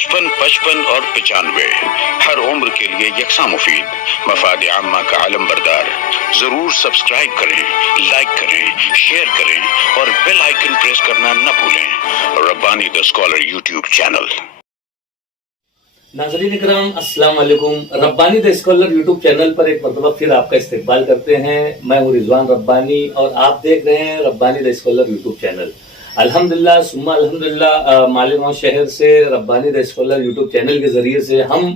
55, 55 اور 95 ہر عمر کے لیے یکساں مفید مفاد عامہ کا علم بردار. ضرور سبسکرائب کریں, لائک کریں, شیئر کریں اور بیل آئیکن پریس کرنا نہ بھولیں. ربانی دا اسکالر یوٹیوب چینل. ناظرین اکرام السلام علیکم. ربانی دا اسکالر یوٹیوب چینل پر ایک مرتبہ پھر آپ کا استقبال کرتے ہیں. میں ہوں رضوان ربانی اور آپ دیکھ رہے ہیں ربانی دا اسکالر یوٹیوب چینل. الحمدللہ ثم الحمدللہ مالیگاؤں شہر سے ربانی دا اسکالر یوٹیوب چینل کے ذریعے سے ہم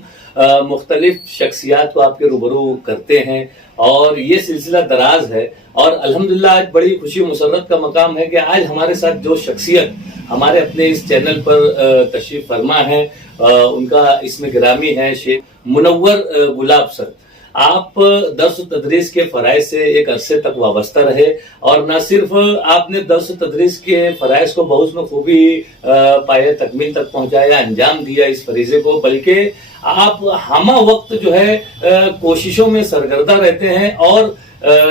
مختلف شخصیات کو آپ کے روبرو کرتے ہیں اور یہ سلسلہ دراز ہے اور الحمدللہ آج بڑی خوشی مسرت کا مقام ہے کہ آج ہمارے ساتھ جو شخصیت ہمارے اپنے اس چینل پر تشریف فرما ہے ان کا اسم گرامی ہے شیخ منور گلاب سر. آپ درس و تدریس کے فرائض سے ایک عرصے تک وابستہ رہے اور نہ صرف آپ نے درس و تدریس کے فرائض کو بحسن خوبی پائے تکمیل تک پہنچایا, انجام دیا اس فریضے کو, بلکہ آپ ہمہ وقت جو ہے کوششوں میں سرگردہ رہتے ہیں اور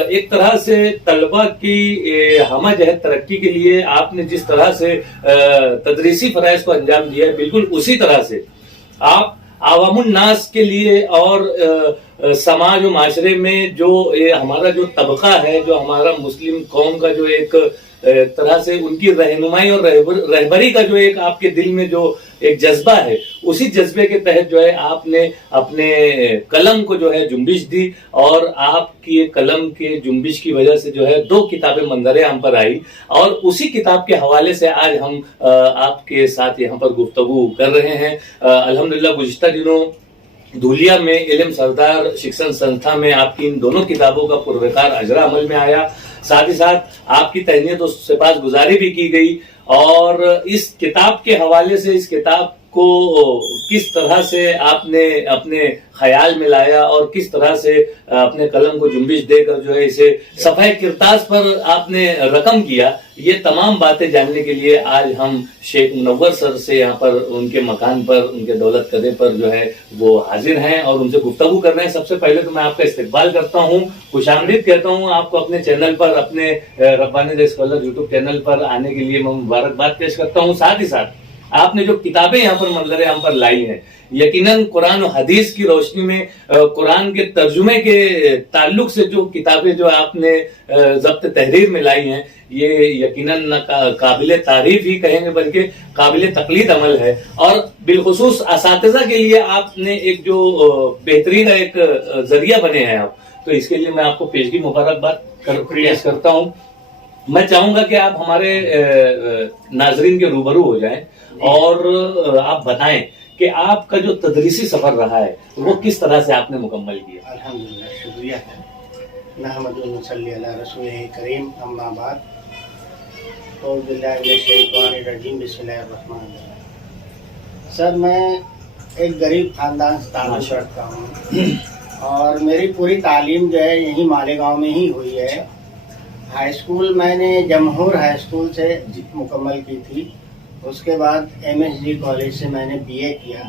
ایک طرح سے طلبہ کی ہمہ جہت ترقی کے لیے آپ نے جس طرح سے تدریسی فرائض کو انجام دیا ہے بالکل اسی طرح سے آپ عوام الناس کے لیے اور سماج و معاشرے میں جو ہمارا جو طبقہ ہے, جو ہمارا مسلم قوم کا جو ایک طرح سے ان کی رہنمائی اور رہبری کا جو ایک آپ کے دل میں جو ایک جذبہ ہے, اسی جذبے کے تحت جو ہے آپ نے اپنے قلم کو جو ہے جنبش دی اور آپ کی قلم کے جنبش کی وجہ سے جو ہے 2 کتابیں منظر عام پر آئی اور اسی کتاب کے حوالے سے آج ہم آپ کے ساتھ یہاں پر گفتگو کر رہے ہیں. الحمدللہ گزشتہ دنوں دھولیا میں علم سردار شکشن سنستھا میں آپ کی ان دونوں کتابوں کا پروقار اجرا عمل میں آیا. ساتھ ہی ساتھ آپ کی تہنیت و سپاس گزاری بھی کی گئی اور اس کتاب کے حوالے سے اس کتاب کو کس طرح سے آپ نے اپنے خیال میں لایا اور کس طرح سے اپنے قلم کو جنبش دے کر جو ہے اسے صفحہ کرتاس پر آپ نے رقم کیا, یہ تمام باتیں جاننے کے لیے آج ہم شیخ منور سر سے یہاں پر ان کے مکان پر ان کے دولت قدے پر جو ہے وہ حاضر ہیں اور ان سے گفتگو کر رہے ہیں. سب سے پہلے تو میں آپ کا استقبال کرتا ہوں, خوش آمدید کہتا ہوں آپ کو اپنے چینل پر, اپنے ربانی دا اسکالر یوٹیوب چینل پر آنے کے لیے میں مبارکباد پیش کرتا ہوں. ساتھ ہی ساتھ آپ نے جو کتابیں یہاں پر منظر عام پر لائی ہیں یقیناً قرآن و حدیث کی روشنی میں قرآن کے ترجمے کے تعلق سے جو کتابیں جو آپ نے ضبط تحریر میں لائی ہیں یہ یقیناً نہ قابل تعریف ہی کہیں گے بلکہ قابل تقلید عمل ہے اور بالخصوص اساتذہ کے لیے آپ نے ایک جو بہترین ایک ذریعہ بنے ہیں آپ, تو اس کے لیے میں آپ کو پیشگی مبارکباد پیش کرتا ہوں. میں چاہوں گا کہ آپ ہمارے ناظرین کے روبرو ہو جائیں اور آپ بتائیں کہ آپ کا جو تدریسی سفر رہا ہے وہ کس طرح سے آپ نے مکمل کیا. الحمدللہ شکریہ ہے. نحمد و نصلی علی رسول کریم اما بعد. اعوذ باللہ من الشیطان الرجیم بسم اللہ الرحمن الرحیم. سر میں ایک غریب خاندان سے تعلق رکھتا ہوں اور میری پوری تعلیم جو ہے یہیں مالیگاؤں میں ہی ہوئی ہے. ہائی اسکول میں نے جمہور ہائی اسکول سے مکمل کی تھی, اس کے بعد ایم ایس جی کالج سے میں نے بی اے کیا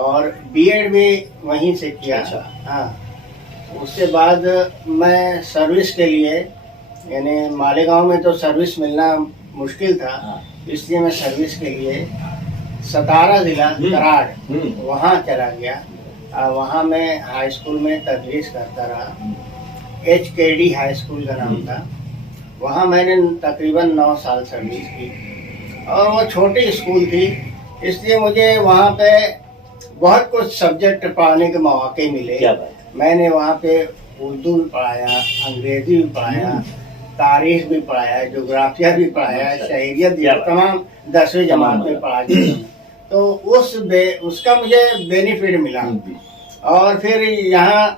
اور بی ایڈ بھی وہیں سے کیا. ہاں, اس کے بعد میں سروس کے لیے یعنی مالیگاؤں میں تو سروس ملنا مشکل تھا, اس لیے میں سروس کے لیے ستارہ ضلع کراڑ وہاں چلا گیا. وہاں میں ہائی اسکول میں تدریس کرتا رہا. ایچ کے ڈی ہائی اسکول کا نام تھا. وہاں میں نے تقریباً 9 سال سروس کی اور وہ چھوٹی اسکول تھی, اس لیے مجھے وہاں پہ بہت کچھ سبجیکٹ پڑھانے کے مواقع ملے. میں نے وہاں پہ اردو بھی پڑھایا, انگریزی بھی پڑھایا, تاریخ بھی پڑھایا, جغرافیہ بھی پڑھایا, شہریت بھی, تمام 10ویں جماعت میں پڑھا دیا. تو اس کا مجھے بینیفٹ ملا. اور پھر یہاں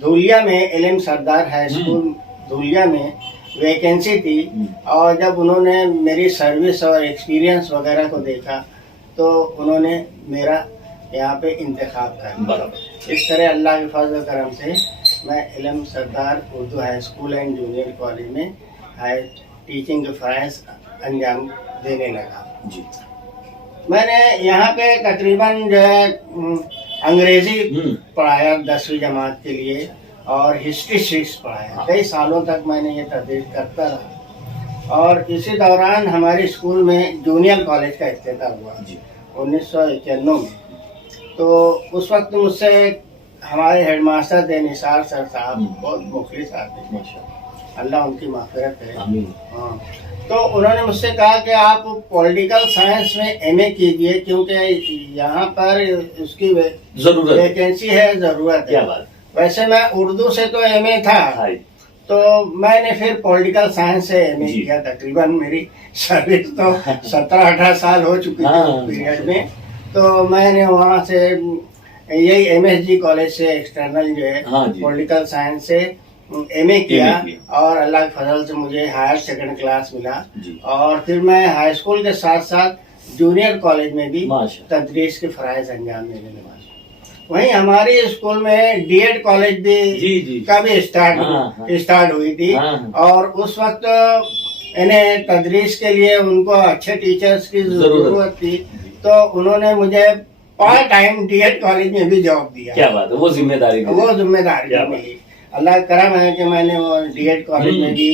دھولیا میں علم سردار ہائی اسکول دھولیا میں ویکینسی تھی اور جب انہوں نے میری سروس اور ایکسپیرینس وغیرہ کو دیکھا تو انہوں نے میرا یہاں پہ انتخاب کر. اس طرح اللہ کے فضل و کرم سے میں علم سردار Urdu high school and junior college میں ٹیچنگ کے فرائض انجام دینے لگا. میں نے یہاں پہ تقریباً جو ہے انگریزی پڑھایا 10ویں جماعت کے لیے اور ہسٹری سیکس پڑھایا. کئی سالوں تک میں نے یہ تدریس کرتا رہا اور اسی دوران ہمارے اسکول میں جونیئر کالج کا افتتاح ہوا 1991 में। तो उस वक्त मुझसे हमारे हेडमास्टर थे निसार सर साहब, बहुत मुखलिस आदमी, अल्लाह उनकी माफ़िरत है। हाँ, तो उन्होंने मुझसे कहा कि आप पॉलिटिकल साइंस में एमए कीजिए, क्योंकि यहाँ पर उसकी जरूरत वैकेंसी है, ज़रूरत है। क्या बात। वैसे मैं उर्दू से तो एमए था, तो मैंने फिर पॉलिटिकल साइंस से एमए किया। तकरीबन मेरी सर्विस तो 17-18 साल हो चुकी थी उस पीरियड में। तो मैंने वहाँ से यही MSG कॉलेज से एक्सटर्नल जो है पॉलिटिकल साइंस से एमए किया, और अल्लाह के फजल से मुझे हायर सेकंड क्लास मिला। और फिर मैं हाई स्कूल के साथ साथ जूनियर कॉलेज में भी तदरीस के फराइज अंजाम देने लगा। वहीं हमारे स्कूल में डीएड कॉलेज भी का भी स्टार्ट हुई थी, और उस वक्त इन्हें तदरीस के लिए उनको अच्छे टीचर्स की जरूरत थी, तो उन्होंने मुझे पार्ट टाइम डीएड कॉलेज में भी जॉब दिया। क्या बात है, वो जिम्मेदारी मिली। अल्लाह का करम है कि मैंने वो डीएड कॉलेज में भी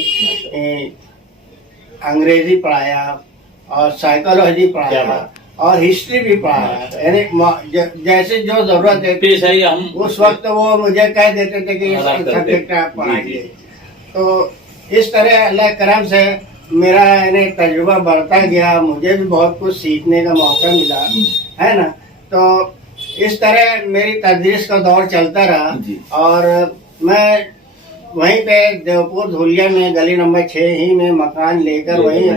अंग्रेजी पढ़ाया और साइकोलॉजी पढ़ाया और हिस्ट्री भी पढ़ाया, यानी जैसे जो जरूरत है पेश है हम उस वक्त वो मुझे कह देते थे कि ये सब्जेक्ट आप पढ़ाइए। तो इस तरह अल्लाह करम से मेरा यानी तजुर्बा बढ़ता गया, मुझे भी बहुत कुछ सीखने का मौका मिला, है ना। तो इस तरह मेरी तदरीस का दौर चलता रहा, और मैं वहीं पे देवपुर धुलिया में गली नंबर 6 ही में मकान लेकर वहीं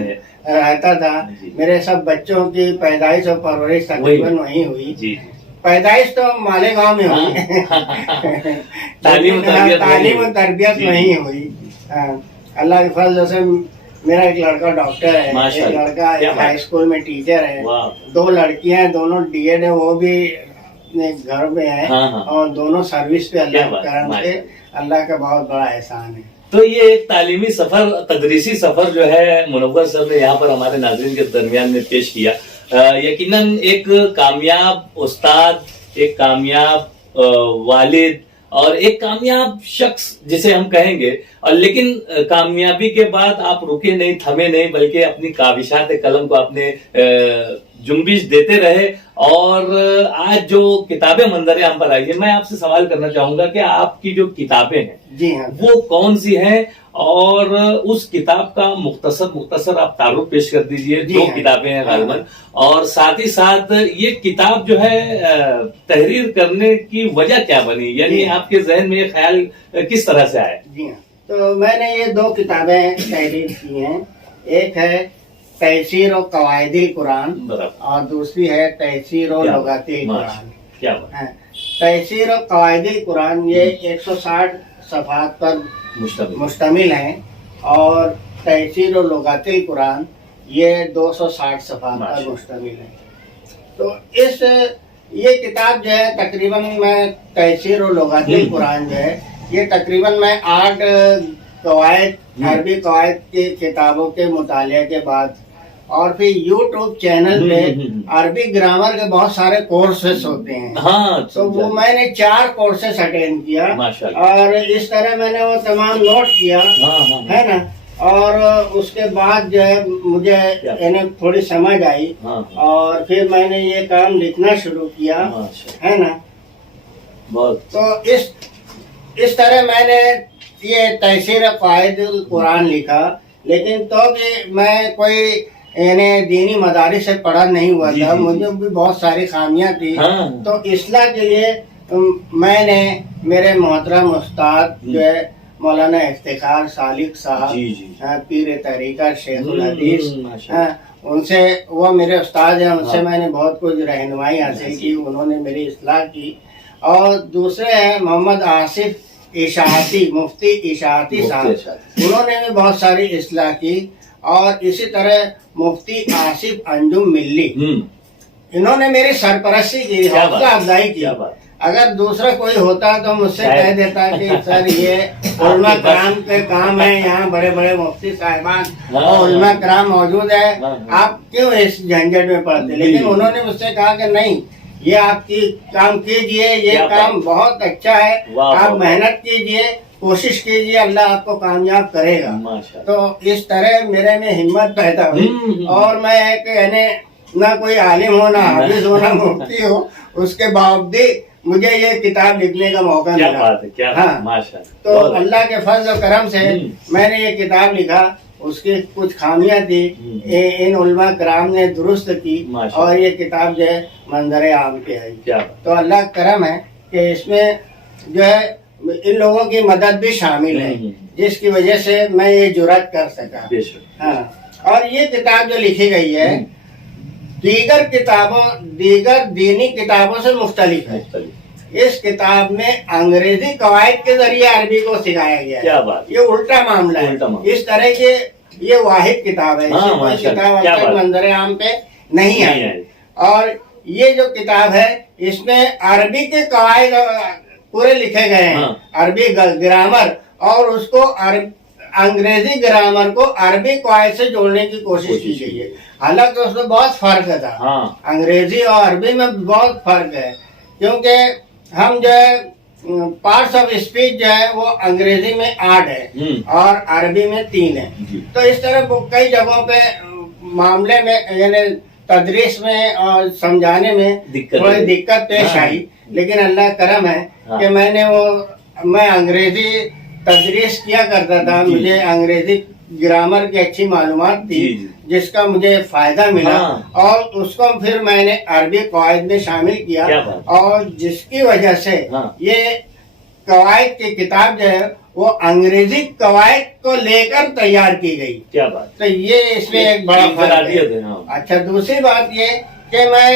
रहता था। मेरे सब बच्चों की पैदाइश और परवरिश तकरीबन वहीं हुई। पैदाइश तो मालेगांव में हुई, तालीम और तरबियत वहीं हुई। अल्लाह के फजल से मेरा एक लड़का डॉक्टर है, एक लड़का हाई स्कूल में टीचर है, 2 लड़कियां, दोनों डीएड है, वो भी घर में है, और दोनों सर्विस पे अल्लाह के करम से अल्लाह का बहुत बड़ा एहसान है। तो ये एक तालीमी सफर, तदरीसी सफर जो है मुनव्वर सर ने यहाँ पर हमारे नाज़रीन के दरमियान में पेश किया। यकीनन एक कामयाब उस्ताद, एक कामयाब वालिद और एक कामयाब शख्स जिसे हम कहेंगे, और लेकिन कामयाबी के बाद आप रुके नहीं, थमे नहीं, बल्कि अपनी काविशात कलम को अपने जुम्बिश देते रहे, और आज जो किताबें मंजर आम पर आई है, मैं आपसे सवाल करना चाहूंगा कि आपकी जो किताबें हैं जी हाँ, वो कौन सी हैं, और उस किताब का मुख्तसर आप तारुफ पेश कर दीजिए। 2 किताबें हैं गालिबन, और साथ ही साथ ये किताब जो है तहरीर करने की वजह क्या बनी, यानी आपके जहन में ये ख्याल किस तरह से आया? जी हाँ, तो मैंने ये 2 किताबें तहरीर की हैं। एक है तहसीर और कवायदिल कुरान, और दूसरी है तहसीर और लुगातिल कुरान। क्या बात है। तहसीर और कवायदिल कुरान ये 160 सफ़हात पर मुश्तमिल हैं, और तहसीर और लुगातिल कुरान ये 260 सफ़हात पर मुश्तमिल है। तो ये किताब जो है तकरीबन मैं तहसीर और लुगातिल कुरान जो है ये तकरीबन मैं 8 कवायद, अरबी कवायद की किताबों के मुताले के बाद, और फिर यूट्यूब चैनल पे अरबी ग्रामर के बहुत सारे कोर्सेस होते हैं। तो वो मैंने 4 कोर्सेस अटेंड किया, और इस तरह मैंने वो तमाम नोट किया, है ना। और उसके बाद जो है मुझे यानी थोड़ी समझ आई, और फिर मैंने ये काम लिखना शुरू किया, है ना। तो इस तरह मैंने ये तहसीर क़वाइदुल कुरान लिखा, लेकिन तो भी मैं कोई यानी दीनी मदारिस से पढ़ा नहीं हुआ था, मुझे भी बहुत सारी खामियां थी। तो इस्लाह के लिए मैंने मेरे मोहतरम उस्ताद जो है मौलाना इफ्तिखार सालिक साहब, पीर तरीका शेखुल हदीस, उनसे, वो मेरे उस्ताद हैं, उनसे मैंने बहुत कुछ रहनुमाई हासिल की, उन्होंने मेरी इस्लाह की। और दूसरे हैं मोहम्मद आसिफ इशाअती, मुफ्ती इशाअती साहब, उन्होंने भी बहुत सारी इस्लाह की। और इसी तरह मुफ्ती आसिफ अंजुम मिल्ली, इन्होंने मेरी सरपरस्ती की, हौसला अफजाई की। अगर दूसरा कोई होता तो मुझसे कह देता कि सर ये उलमा कराम के काम है, यहाँ बड़े बड़े मुफ्ती साहिबान और उलमा कराम मौजूद है, आप क्यों इस झंझट में पड़ते। लेकिन उन्होंने मुझसे कहा कि नहीं, ये आपकी काम कीजिए, ये काम बहुत अच्छा है, आप मेहनत कीजिए, कोशिश कीजिए, अल्लाह आपको कामयाब करेगा। तो इस तरह मेरे में हिम्मत पैदा हुई, और मैं एक यानी نہ کوئی عالم ہو، نہ حافظ ہو، نہ مفتی ہو، اس کے باوجود مجھے یہ کتاب لکھنے کا موقع کیا ملا. بات ہے، کیا ہاں، ماشاءاللہ. تو اللہ کے فضل و کرم سے میں نے یہ کتاب لکھا. اس کی کچھ خامیاں تھی، ان علماء کرام نے درست کی اور یہ کتاب جو ہے منظر عام پہ آئی. تو اللہ کا کرم ہے کہ اس میں جو ہے ان لوگوں کی مدد بھی شامل ہے، جس کی وجہ سے میں یہ جرأت کر سکا. ہاں، اور یہ کتاب جو لکھی گئی ہے دیگر دینی کتابوں سے مختلف ہے. اس کتاب میں انگریزی قواعد کے ذریعے عربی کو سکھایا گیا ہے. یہ الٹا معاملہ ہے. اس طرح کی یہ واحد کتاب ہے. کوئی کتاب اب تک منظر عام پہ نہیں آئی. اور یہ جو کتاب ہے اس میں عربی کے قواعد پورے لکھے گئے ہیں، عربی گرامر، اور اس کو انگریزی گرامر کو عربی قواعد سے جوڑنے کی کوشش کی گئی ہے. حالانکہ اس میں بہت فرق تھا، انگریزی اور عربی میں بہت فرق ہے، کیونکہ ہم جو ہے پارٹس آف اسپیچ جو ہے وہ انگریزی میں 8 ہے اور عربی میں 3 ہے. تو اس طرح کئی جگہوں پہ معاملے میں یعنی تدریس میں اور سمجھانے میں تھوڑی دقت پیش آئی. لیکن اللہ کرم ہے کہ میں انگریزی تدریس کیا کرتا تھا، مجھے انگریزی گرامر کی اچھی معلومات تھی جس کا مجھے فائدہ ملا، اور اس کو پھر میں نے عربی قواعد میں شامل کیا، اور جس کی وجہ سے یہ قواعد کی کتاب جو ہے وہ انگریزی قواعد کو لے کر تیار کی گئی. کیا بات. تو یہ اس میں ایک بڑا فرق ہے. اچھا، دوسری بات یہ کہ میں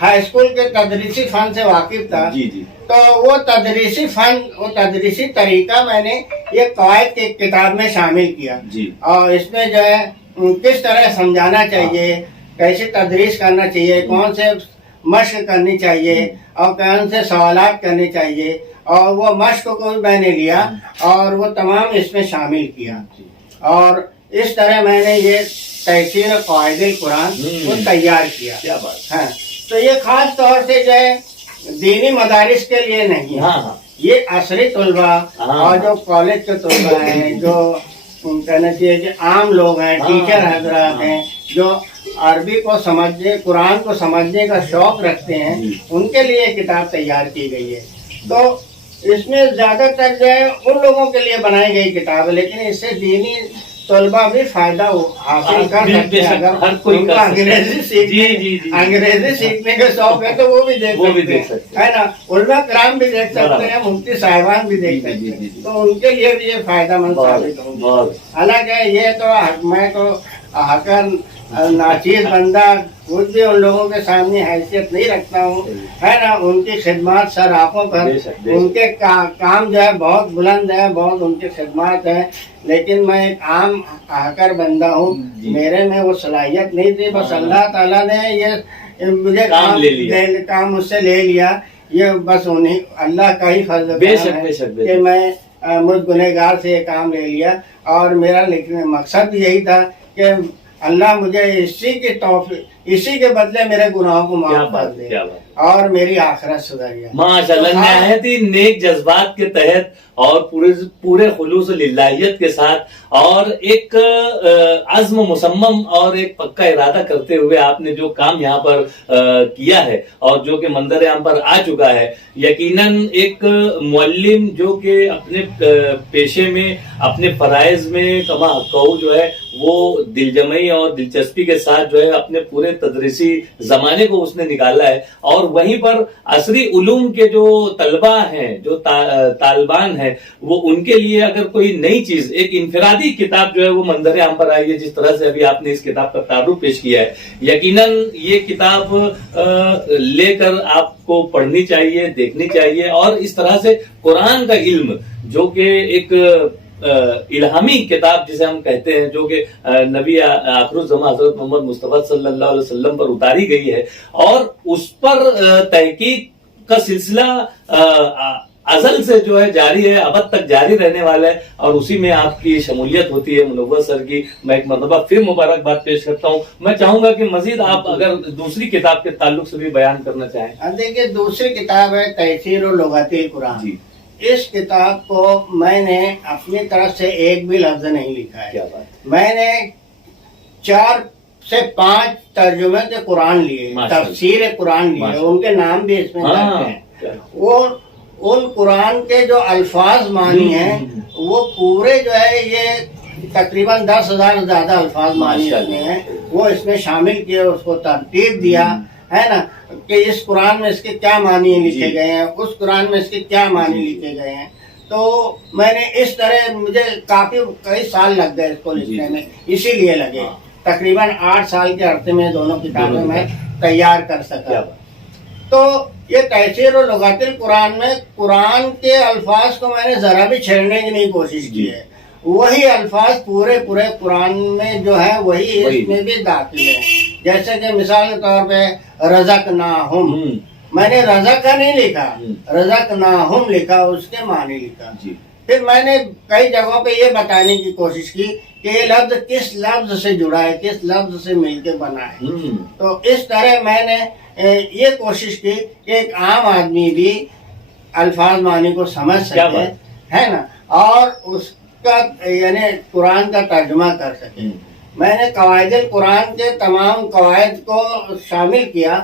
ہائی اسکول کے تدریسی فن سے واقف تھا. تو وہ تدریسی طریقہ میں نے یہ قواعد کی کتاب میں شامل کیا. اور اس میں جو ہے کس طرح سمجھانا چاہیے، کیسے تدریس کرنا چاہیے، کون سے مشق کرنی چاہیے اور کون سے سوالات کرنے چاہیے، اور وہ مشق کو بھی میں نے لیا اور وہ تمام اس میں شامل کیا. اور اس طرح میں نے یہ تحصیل قواعد القرآن کو تیار کیا. ہاں، تو یہ خاص طور سے جو ہے دینی مدارس کے لیے نہیں ہے، یہ عصری طلباء اور جو کالج کے طلباء ہیں، جو کہنا چاہیے کہ عام لوگ ہیں، ٹیچر حضرات ہیں، جو عربی کو سمجھنے، قرآن کو سمجھنے کا شوق رکھتے ہیں، ان کے لیے کتاب تیار کی گئی ہے. تو اس میں زیادہ تر جو ہے ان لوگوں کے لیے بنائی گئی کتاب ہے، لیکن اس سے دینی طلباء بھی فائدہ حاصل کر سکتے ہیں. اگر انگریزی سیکھنے کا شوق ہے تو وہ بھی دیکھ سکتے ہیں نا، علماء کرام بھی دیکھ سکتے ہیں، مفتی صاحبان بھی دیکھ سکتے ہیں، تو ان کے لیے بھی یہ فائدہ مند ثابت ہوگی. حالانکہ یہ تو میں تو حقاً ناچیز بندہ خود بھی ان لوگوں کے سامنے حیثیت نہیں رکھتا ہوں، ہے نا. ان کی خدمات سر آنکھوں پر، ان کے کام جو ہے بہت بلند ہے، بہت ان کی خدمات ہیں، لیکن میں ایک عام حقیر بندہ ہوں. میرے میں وہ صلاحیت نہیں تھی، بس اللہ تعالیٰ نے یہ مجھے کام مجھ سے لے لیا. یہ بس انہیں اللہ کا ہی فضل ہے کہ میں مجھ گنہگار سے یہ کام لے لیا. اور میرا لکھنے مقصد یہی تھا کہ اللہ مجھے اسی کے بدلے میرے گناہوں کو معاف کر دے اور میری آخرت سدھر جائے. ماشاءاللہ، نہایت ہی نیک جذبات کے تحت اور پورے خلوص للہیت کے ساتھ اور ایک عزم مصمم اور ایک پکا ارادہ کرتے ہوئے آپ نے جو کام یہاں پر کیا ہے اور جو کہ منظر عام پر آ چکا ہے، یقیناً ایک معلم جو کہ اپنے پیشے میں، اپنے فرائض میں کما حقہ جو ہے وہ دل جمعی اور دلچسپی کے ساتھ جو ہے اپنے پورے تدریسی زمانے کو اس نے نکالا ہے. اور وہیں پر عصری علوم کے جو طلباء ہیں، جو طالبان ہیں، وہ ان کے لیے اگر کوئی نئی چیز، ایک انفرادی کتاب جو ہے وہ منظر عام پر آئی ہے، جس طرح سے ابھی آپ نے اس کتاب کا تعارف پیش کیا ہے، یقیناً یہ کتاب لے کر آپ کو پڑھنی چاہیے، دیکھنی چاہیے. اور اس طرح سے قرآن کا علم جو کہ ایک الہامی کتاب جسے ہم کہتے ہیں، جو کہ نبی آخر الزمان حضرت محمد مصطفیٰ صلی اللہ علیہ وسلم پر اتاری گئی ہے، اور اس پر تحقیق کا سلسلہ ازل سے جو ہے جاری ہے، ابد تک جاری رہنے والا ہے، اور اسی میں آپ کی شمولیت ہوتی ہے. منور سر کی میں ایک مرتبہ پھر مبارکباد پیش کرتا ہوں. میں چاہوں گا کہ مزید آپ اگر دوسری کتاب کے تعلق سے بھی بیان کرنا چاہیں. دیکھیے، دوسری کتاب ہے تحصیل لغت القرآن. اس کتاب کو میں نے اپنی طرف سے ایک بھی لفظ نہیں لکھا ہے. میں نے 4 से 5 तर्जुमे के कुरान लिए, माशाअल्लाह। तफसीर कुरान लिए, माशाअल्लाह। उनके नाम भी इसमें दर्ज हाँ, हैं। वो उन कुरान के जो अल्फाज मानी हैं वो पूरे जो है ये तकरीबन 10,000 से ज्यादा अल्फाज मानी इसमें हैं, वो इसमें शामिल किए, उसको तरतीब दिया है ना कि इस कुरान में इसके क्या मानी लिखे गए हैं, उस कुरान में इसके क्या मानी लिखे गए हैं। तो मैंने इस तरह, मुझे कई साल लग गए इसको लिखने में, इसीलिए लगे। तकरीबन 8 साल के अरसे में दोनों किताबें मैं तैयार कर सका। तो ये तहसीर और लुगातिल कुरान में कुरान के अल्फाज को मैंने जरा भी छेड़ने की नहीं कोशिश की है, वही अल्फाज पूरे कुरान में जो है वही इसमें भी दाखिल है। जैसे कि मिसाल के तौर पे रज़क ना हम, मैंने रज़क का नहीं लिखा, रज़क ना हम लिखा, उसके मानी लिखा। फिर मैंने कई जगहों पे ये बताने की कोशिश की कि ये लफ्ज किस लफ्ज से जुड़ा है, किस लफ्ज से मिलके बना है। तो इस तरह मैंने ये कोशिश की कि एक आम आदमी भी अल्फाज मानी को समझ सके, है ना, और उसका यानी कुरान का तर्जुमा कर सके। मैंने कवायदुल कुरान के तमाम कवायद को शामिल किया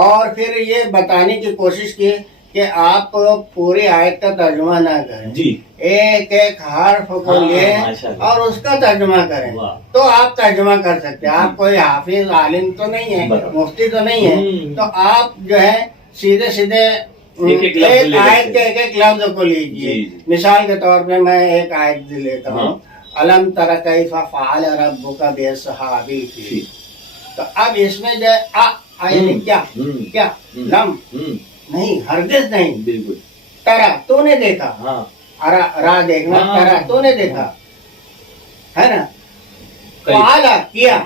और फिर ये बताने की कोशिश की कि आप पूरी आयत का तर्जुमा ना करें जी, एक एक हर्फ को लें और उसका तर्जुमा करें, तो आप तर्जुमा कर सकते हैं। आप कोई हाफिज आलिम तो नहीं है, मुफ्ती तो नहीं है, तो आप जो है सीधे सीधे एक आयत के एक लफ्ज को लीजिए। मिसाल के तौर पे मैं एक आयत लेता हूँ, अलम तरा कैफा फ़अल रब्बुका बिअस्हाबिल फील। तो अब इसमें जो आयत क्या लम नहीं, हरगिज नहीं, बिल्कुल। तरा तूने देखा, रा देखना, तरा तूने देखा, है ना। फ़अला किया,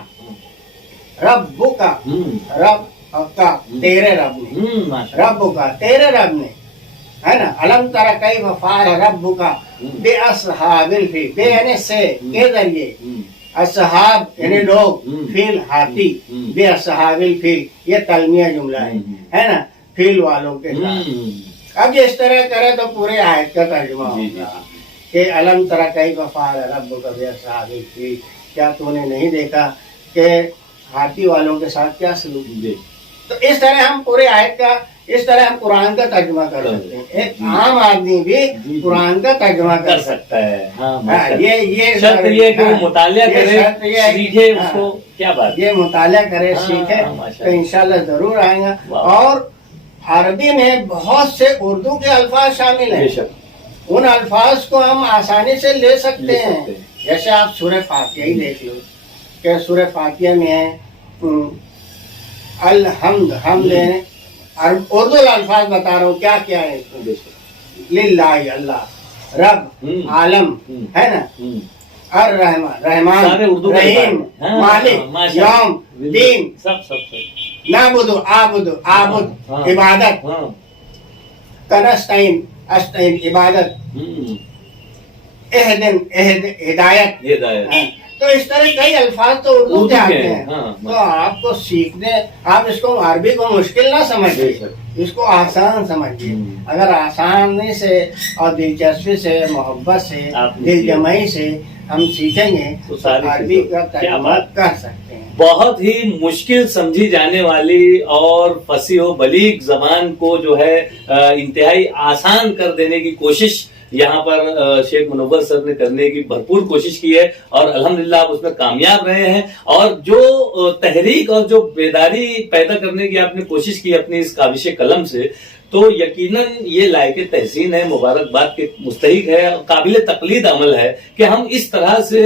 रब्बुका रब का तेरे रब ने, रब्बुका तेरे रब ने, है ना। अलम तरा कैफ़ फ़अल रब्बुका बिअस्हाबिल फील, बे यानी से के जरिए, असहाब यानी लोग, फील हाथी, बिअस्हाबिल फील ये तलमिया जुमला है ना, फील वालों के साथ। अब इस तरह करे तो पूरे आयत का तर्जुमा होगा कि अलम तरा कैफ़ फ़अल रब्बुका बिअस्हाबिल फील, क्या तूने नहीं देखा कि हाथी वालों के साथ क्या सलूक किया। तो इस तरह हम पूरे आयत का, इस तरह हम कुरान का तर्जुमा कर सकते हैं। एक आम आदमी भी कुरान का तर्जुमा कर सकता है। ये शर्त ये कि वो मुतालिया करे, सीखे, उसको क्या बात, ये मुतालिया करे, सीखे, तो इंशाल्लाह जरूर आएगा। और अरबी में बहुत से उर्दू के अल्फाज शामिल हैं, उन अल्फाज को हम आसानी से ले सकते हैं। जैसे आप सूरह फातिहा ही देख लो कि सूरह फातिहा में है अल-हम्द, हमद उर्दू अल्फाज बता रहा हूँ क्या क्या है इसमें। लिल्लाहि अल्लाह, रब आलम, है ना, अर रहमान रहमान, रहीम, मालिक, यौम, दीन, सब नाबुदु आबुदु आबुद, इबादत, तनस्ताइन अस्ताइन इबादत, एहदिन हिदायत। तो इस तरह कई अल्फाज तो उर्दू के आते हैं। तो आपको सीखने, आप इसको अरबी को मुश्किल ना समझिए, इसको आसान समझिए। अगर आसानी से और दिलचस्पी से, मोहब्बत से, दिल जमाई से हम सीखेंगे तो अरबी का तर्जुमा कर सकते हैं। बहुत ही मुश्किल समझी जाने वाली और फसीह बलीग जबान को जो है इंतहाई आसान कर देने की कोशिश यहाँ पर शेख मुनव्वर सर ने करने की भरपूर कोशिश की है और अल्हम्दुलिल्लाह आप उसमें कामयाब रहे हैं। और जो तहरीक और जो बेदारी पैदा करने की आपने कोशिश की अपनी इस काबिश कलम से, तो यकीनन ये लायक तहसीन है, मुबारकबाद के मुस्तहिक है, काबिल तकलीद अमल है कि हम इस तरह से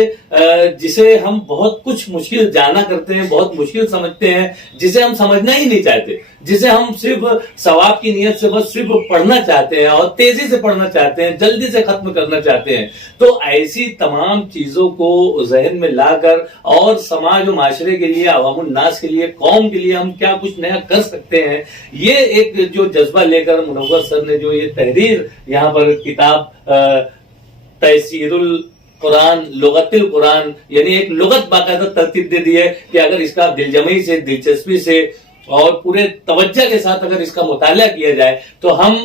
जिसे हम बहुत कुछ मुश्किल जाना करते हैं, बहुत मुश्किल समझते हैं, जिसे हम समझना ही नहीं चाहते, जिसे हम सिर्फ सवाब की नीयत से बस सिर्फ पढ़ना चाहते हैं और तेजी से पढ़ना चाहते हैं, जल्दी से खत्म करना चाहते हैं, तो ऐसी तमाम चीजों को जहन में लाकर और समाज और माशरे के लिए, अवामुन नास के लिए, कौम के लिए हम क्या कुछ नया कर सकते हैं, ये एक जो जज्बा लेकर मुनव्वर सर ने जो ये तहरीर यहाँ पर किताब तहसीरुल कुरान, लुगतिल कुरान, यानी एक लुगत बाकायदा तरतीब दे दी है कि अगर इसका दिलजमी से, दिलचस्पी से और पूरे तवज्जो के साथ अगर इसका मुताला किया जाए तो हम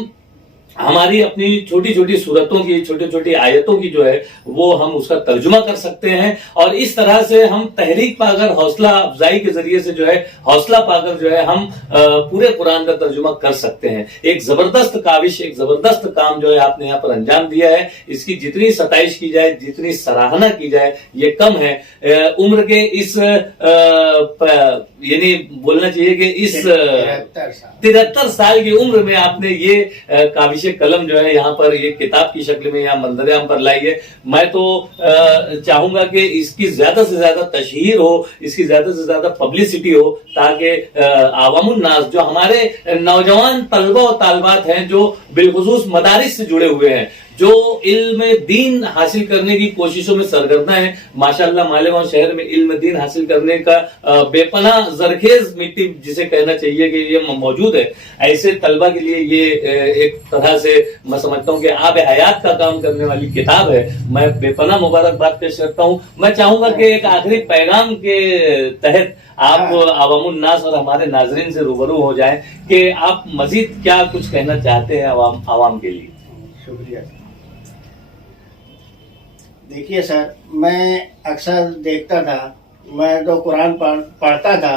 हमारी अपनी छोटी छोटी सूरतों की, छोटी छोटी आयतों की जो है वो हम उसका तर्जुमा कर सकते हैं, और इस तरह से हम तहरीक पाकर, हौसला अफजाई के जरिए से जो है हौसला पाकर जो है हम पूरे कुरान का तर्जुमा कर सकते हैं। एक जबरदस्त काविश, एक जबरदस्त काम जो है आपने यहाँ पर अंजाम दिया है। इसकी जितनी सताइश की जाए, जितनी सराहना की जाए, ये कम है। उम्र के इस यानी बोलना चाहिए कि इस 73 साल की उम्र में आपने ये काविश कलम जो है यहाँ पर ये किताब की शक्ल में यहाँ मंजर-ए-आम पर लाई है। मैं तो चाहूंगा कि इसकी ज्यादा से ज्यादा तशहीर हो, इसकी ज्यादा से ज्यादा पब्लिसिटी हो, ताकि आवामुन नास, जो हमारे नौजवान तलबा और तालबात हैं जो बिलखुसूस मदारिस से जुड़े हुए हैं, जो इल्म दीन हासिल करने की कोशिशों में सरगर्दा है, माशाअल्लाह मालेगांव शहर में इल्म दीन हासिल करने का बेपनाह जरखेज मिट्टी जिसे कहना चाहिए कि ये मौजूद है। ऐसे तलबा के लिए ये एक तरह से मैं समझता हूँ कि आब हयात का काम करने वाली किताब है। मैं बेपनाह मुबारकबाद पेश करता हूँ। मैं चाहूंगा कि एक आखिरी पैगाम के तहत आप अवामुन नास और हमारे नाजरीन से रूबरू हो जाएं कि आप मजीद क्या कुछ कहना चाहते हैं आवाम के लिए। शुक्रिया। देखिए सर, मैं अक्सर देखता था, मैं तो कुरान पढ़ता था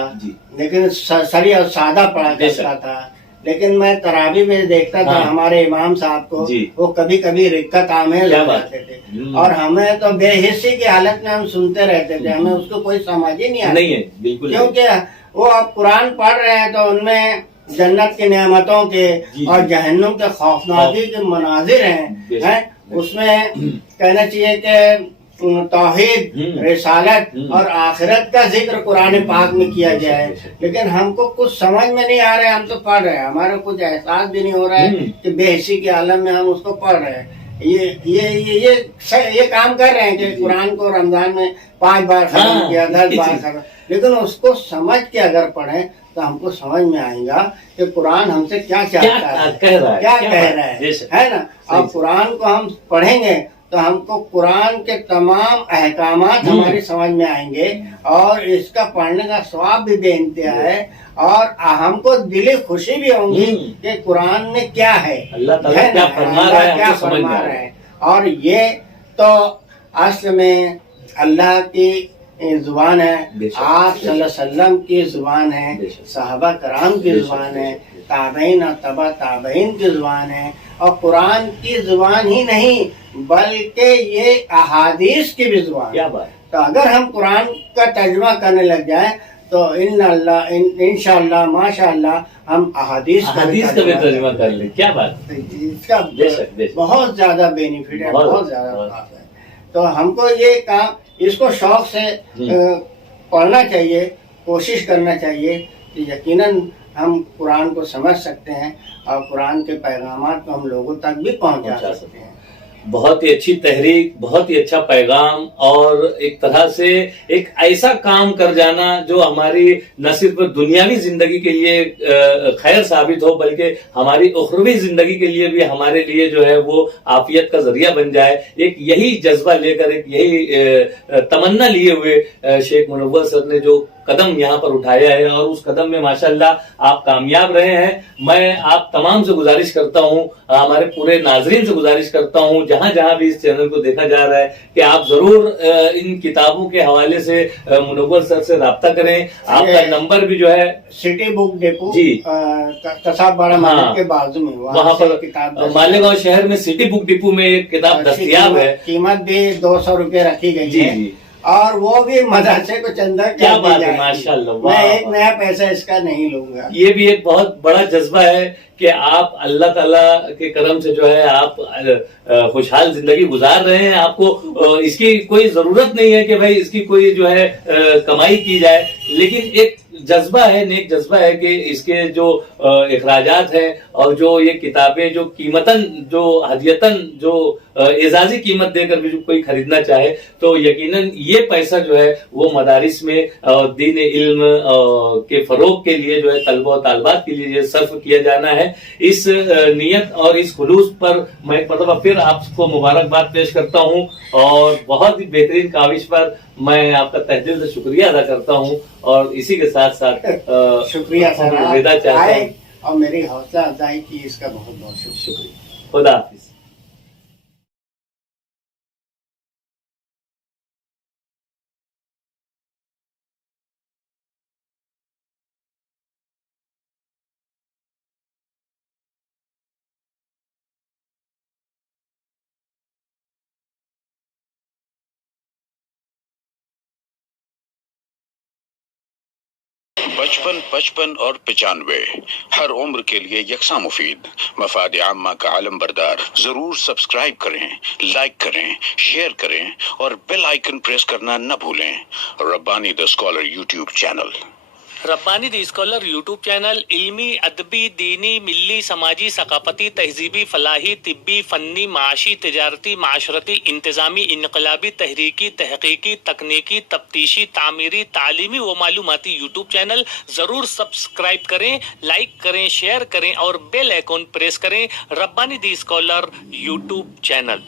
लेकिन सरी और सादा पढ़ा करता था, लेकिन मैं तरावी में देखता था हमारे इमाम साहब को, वो कभी कभी रिक्कत आमेज हो जाते थे और हमें तो बेहिस्सी की हालत में हम सुनते रहते थे, हमें उसको कोई समझ ही नहीं आता। नहीं है बिल्कुल, क्योंकि वो आप कुरान पढ़ रहे हैं तो उनमें जन्नत की नेमतों के और जहन्नुम के खौफनाकी के मनाजिर हैं, उसमें कहना चाहिए कि तौहीद, रिसालत और आखिरत का जिक्र कुरान पाक में किया गया है, लेकिन हमको कुछ समझ में नहीं आ रहा है। हम तो पढ़ रहे हैं, हमारा कुछ एहसास भी नहीं हो रहा है कि बेहिस्सी के आलम में हम उसको पढ़ रहे हैं। ये काम कर रहे हैं कि कुरान को रमजान में 5 बार खत्म किया, 10 बार खत्म, लेकिन उसको समझ के अगर पढ़ें तो हमको समझ में आएगा कि कुरान हमसे क्या चाहता है, क्या कह रहा है ना। अब कुरान को हम पढ़ेंगे तो हमको कुरान के तमाम अहकामात हमारी समझ में आएंगे और इसका पढ़ने का स्वाब भी बेइंतहा है और हमको दिली खुशी भी होगी कि कुरान में क्या है, अल्लाह ताला क्या फरमा रहा है। और ये तो असल में अल्लाह की जुबान है, आप सल्लल्लाहु अलैहि वसल्लम की जुबान है, सहाबा कराम की जुबान है, ताबईन और तबा ताबईन की जुबान है, और कुरान की जुबान ही नहीं बल्कि ये अहादीस की भी जुबान। क्या बात। तो अगर हम कुरान का तर्जुमा करने लग जाए तो इंशाअल्लाह माशाअल्लाह हम अहादीस का भी तर्जुमा कर ले। क्या बात। इसका बहुत ज्यादा बेनिफिट है, बहुत ज्यादा लाभ है। तो हमको ये काम, इसको शौक से पढ़ना चाहिए, कोशिश करना चाहिए कि यकीनन हम कुरान को समझ सकते हैं और कुरान के पैगामात को हम लोगों तक भी पहुंचा सकते हैं। बहुत ही अच्छी तहरीक, बहुत ही अच्छा पैगाम और एक तरह से एक ऐसा काम कर जाना जो हमारी न सिर्फ दुनियावी जिंदगी के लिए खैर साबित हो बल्कि हमारी उखरवी जिंदगी के लिए भी हमारे लिए जो है वो आफियत का जरिया बन जाए। एक यही जज्बा लेकर, एक यही तमन्ना लिए हुए शेख मुनव्वर सर ने जो कदम यहाँ पर उठाया है और उस कदम में माशाल्लाह आप कामयाब रहे हैं। मैं आप तमाम से गुजारिश करता हूँ, हमारे पूरे नाजरीन से गुजारिश करता हूँ जहां जहां भी इस चैनल को देखा जा रहा है कि आप जरूर इन किताबों के हवाले से मुनव्वर सर से राब्ता करें। आपका नंबर भी जो है सिटी बुक डिपो जी कसाबवाड़ा मार्केट के बाजू में, वहाँ पर किताब मालेगांव शहर में सिटी बुक डिपो में एक किताब दस्तयाब है। कीमत भी 200 रुपये रखी गई है और वो भी मदरसे को चंदा। क्या बात है, माशाल्लाह। मैं एक नया पैसा इसका नहीं लूंगा। ये भी एक बहुत बड़ा जज्बा है कि आप अल्लाह ताला के करम से जो है आप खुशहाल जिंदगी गुजार रहे हैं। आपको इसकी कोई जरूरत नहीं है कि भाई इसकी कोई जो है कमाई की जाए, लेकिन एक जज्बा है, नेक जज्बा है कि इसके जो इखराजात हैं और जो ये किताबें जो कीमतन, जो हदियतन, जो एजाजी कीमत देकर भी जो कोई खरीदना चाहे तो यकीनन ये पैसा जो है वो मदारिस में दीन इल्म के फरोग के लिए जो है तलबा और तालबात के लिए सर्फ किया जाना है। इस नियत और इस खुलूस पर मैं एक मरतबा फिर आपको मुबारकबाद पेश करता हूँ और बहुत ही बेहतरीन काविश पर मैं आपका तहे दिल से शुक्रिया अदा करता हूँ और इसी के साथ साथ शुक्रिया सर, विदा चाहता हूँ और मेरी हौसला अफजाई की इसका बहुत बहुत शुक्रिया। खुदा हाफिज। बचपन 55 और 95 हर उम्र के लिए यकसा मुफीद मफाद आम्मा का आलम बरदार। जरूर सब्सक्राइब करें, लाइक करें, शेयर करें और बेल आइकन प्रेस करना न भूलें। Rabbani the scholar YouTube channel. Rabbani the scholar YouTube channel इल्मी, अदबी, दीनी, मिल्ली, समाजी, सकाफती, तहजीबी, फलाही, तिब्बी, फन्नी, माशी, तिजारती, माशरती, इंतजामी, इनकलाबी, तहरीकी, तहकीकी, तकनीकी, तफ्तीशी, तामीरी, तालीमी व मालूमाती यूट्यूब चैनल। ज़रूर सब्सक्राइब करें, लाइक करें, शेयर करें और बेल आइकन प्रेस करें। Rabbani the scholar YouTube channel.